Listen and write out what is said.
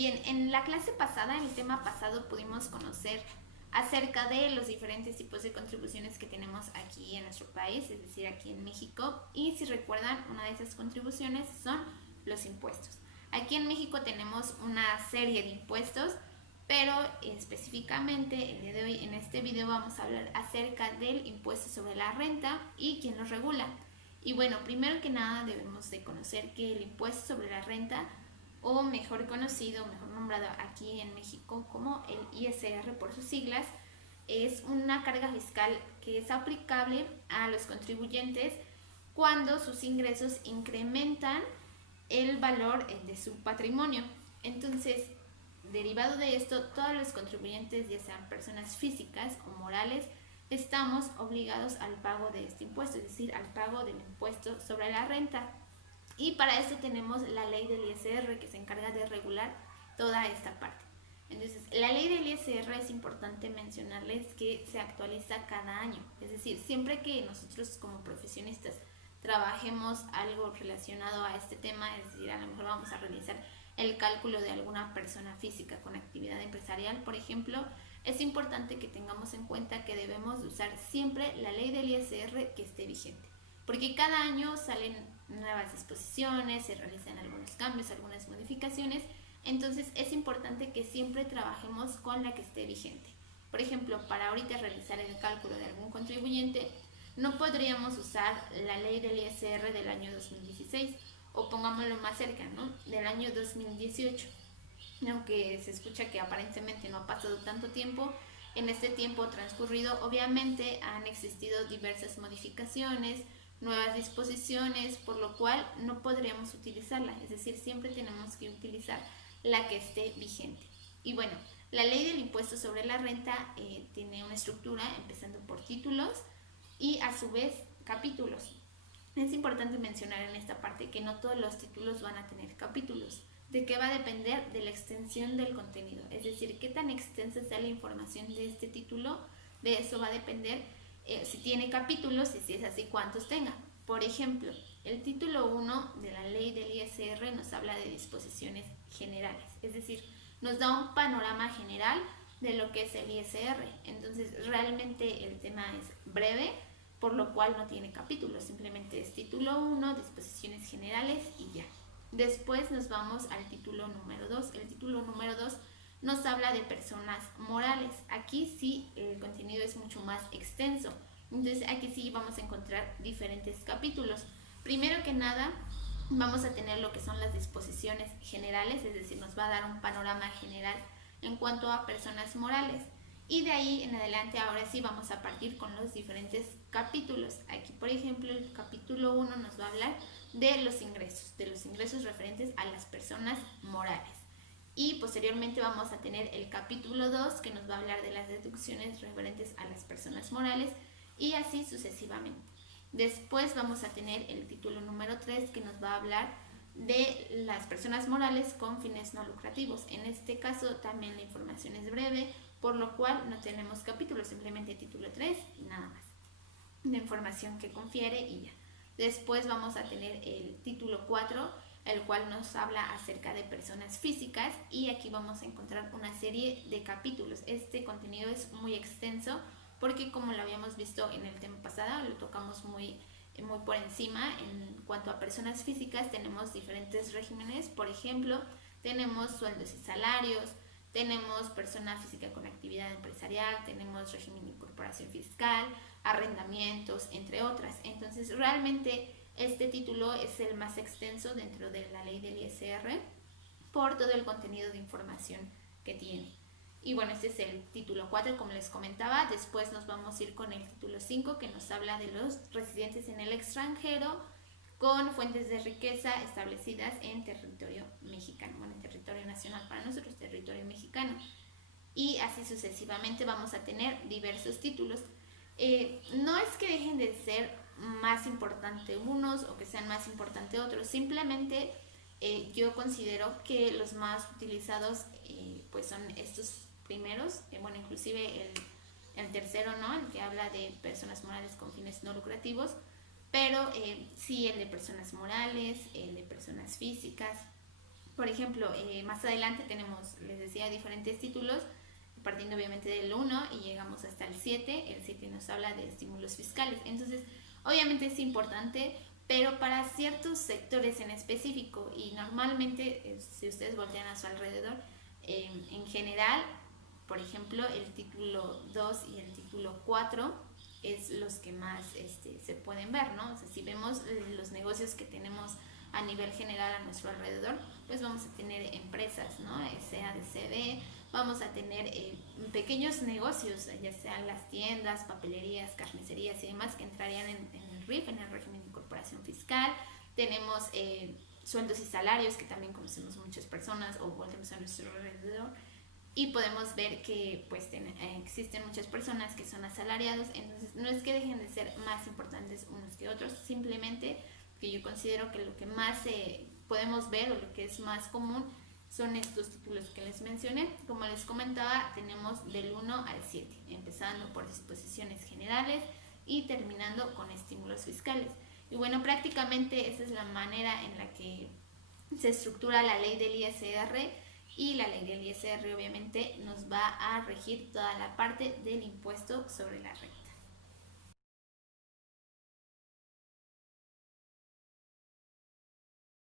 Bien, en la clase pasada, en el tema pasado, pudimos conocer acerca de los diferentes tipos de contribuciones que tenemos aquí en nuestro país, es decir, aquí en México. Y si recuerdan, una de esas contribuciones son los impuestos. Aquí en México tenemos una serie de impuestos, pero específicamente el día de hoy en este video vamos a hablar acerca del impuesto sobre la renta y quién lo regula. Y bueno, primero que nada debemos de conocer que el impuesto sobre la renta, o mejor conocido, mejor nombrado aquí en México como el ISR por sus siglas, es una carga fiscal que es aplicable a los contribuyentes cuando sus ingresos incrementan el valor de su patrimonio. Entonces, derivado de esto, todos los contribuyentes, ya sean personas físicas o morales, estamos obligados al pago de este impuesto, es decir, al pago del impuesto sobre la renta. Y para esto tenemos la ley del ISR que se encarga de regular toda esta parte. Entonces, la ley del ISR es importante mencionarles que se actualiza cada año. Es decir, siempre que nosotros como profesionistas trabajemos algo relacionado a este tema, es decir, a lo mejor vamos a realizar el cálculo de alguna persona física con actividad empresarial, por ejemplo, es importante que tengamos en cuenta que debemos usar siempre la ley del ISR que esté vigente, porque cada año salen nuevas disposiciones, se realizan algunos cambios, algunas modificaciones, entonces es importante que siempre trabajemos con la que esté vigente. Por ejemplo, para ahorita realizar el cálculo de algún contribuyente, no podríamos usar la ley del ISR del año 2016, o pongámoslo más cerca, ¿no?, del año 2018. Aunque se escucha que aparentemente no ha pasado tanto tiempo, en este tiempo transcurrido obviamente han existido diversas modificaciones, nuevas disposiciones, por lo cual no podríamos utilizarla, es decir, siempre tenemos que utilizar la que esté vigente. Y bueno, la ley del impuesto sobre la renta tiene una estructura empezando por títulos y a su vez capítulos. Es importante mencionar en esta parte que no todos los títulos van a tener capítulos. ¿De qué va a depender? De la extensión del contenido, es decir, qué tan extensa sea la información de este título, de eso va a depender si tiene capítulos y si es así, cuántos tenga. Por ejemplo, el título 1 de la ley del ISR nos habla de disposiciones generales, es decir, nos da un panorama general de lo que es el ISR. Entonces, realmente el tema es breve, por lo cual no tiene capítulos, simplemente es título 1, disposiciones generales y ya. Después nos vamos al título número 2. El título número 2 nos habla de personas morales. Aquí sí el contenido es mucho más extenso. Entonces aquí sí vamos a encontrar diferentes capítulos. Primero que nada vamos a tener lo que son las disposiciones generales, es decir, nos va a dar un panorama general en cuanto a personas morales. Y de ahí en adelante ahora sí vamos a partir con los diferentes capítulos. Aquí por ejemplo el capítulo 1 nos va a hablar de los ingresos referentes a las personas morales. Y posteriormente vamos a tener el capítulo 2 que nos va a hablar de las deducciones referentes a las personas morales y así sucesivamente. Después vamos a tener el título número 3 que nos va a hablar de las personas morales con fines no lucrativos. En este caso también la información es breve, por lo cual no tenemos capítulos, simplemente título 3 y nada más. La información que confiere y ya. Después vamos a tener el título 4, el cual nos habla acerca de personas físicas y aquí vamos a encontrar una serie de capítulos. Este contenido es muy extenso porque, como lo habíamos visto en el tema pasado, lo tocamos muy por encima. En cuanto a personas físicas tenemos diferentes regímenes, por ejemplo, tenemos sueldos y salarios, tenemos persona física con actividad empresarial, tenemos régimen de incorporación fiscal, arrendamientos, entre otras. Entonces realmente este título es el más extenso dentro de la ley del ISR por todo el contenido de información que tiene. Y bueno, este es el título 4, como les comentaba. Después nos vamos a ir con el título 5, que nos habla de los residentes en el extranjero con fuentes de riqueza establecidas en territorio mexicano, bueno, en territorio nacional para nosotros, territorio mexicano. Y así sucesivamente vamos a tener diversos títulos. No es que dejen de ser más importantes unos o que sean más importantes otros, simplemente yo considero que los más utilizados pues son estos primeros, bueno, inclusive el tercero, ¿no?, el que habla de personas morales con fines no lucrativos, pero sí el de personas morales, el de personas físicas, Por ejemplo, más adelante tenemos, les decía, diferentes títulos, partiendo obviamente del 1 y llegamos hasta el 7. El 7 nos habla de estímulos fiscales. Entonces, obviamente es importante, pero para ciertos sectores en específico, y normalmente, si ustedes voltean a su alrededor, en general, por ejemplo, el título 2 y el título 4 es los que más se pueden ver, ¿no? O sea, si vemos los negocios que tenemos a nivel general a nuestro alrededor, pues vamos a tener empresas, ¿no? SADCB, vamos a tener pequeños negocios, ya sean las tiendas, papelerías, carnicerías y demás, que entrarían en el RIF, en el régimen de incorporación fiscal. Tenemos sueldos y salarios, que también conocemos muchas personas o volvemos a nuestro alrededor, y podemos ver que pues existen muchas personas que son asalariados. Entonces no es que dejen de ser más importantes unos que otros, simplemente que yo considero que lo que más podemos ver o lo que es más común son estos títulos que les mencioné. Como les comentaba, tenemos del 1 al 7, empezando por disposiciones generales y terminando con estímulos fiscales. Y bueno, prácticamente esa es la manera en la que se estructura la ley del ISR, y la ley del ISR obviamente nos va a regir toda la parte del impuesto sobre la renta.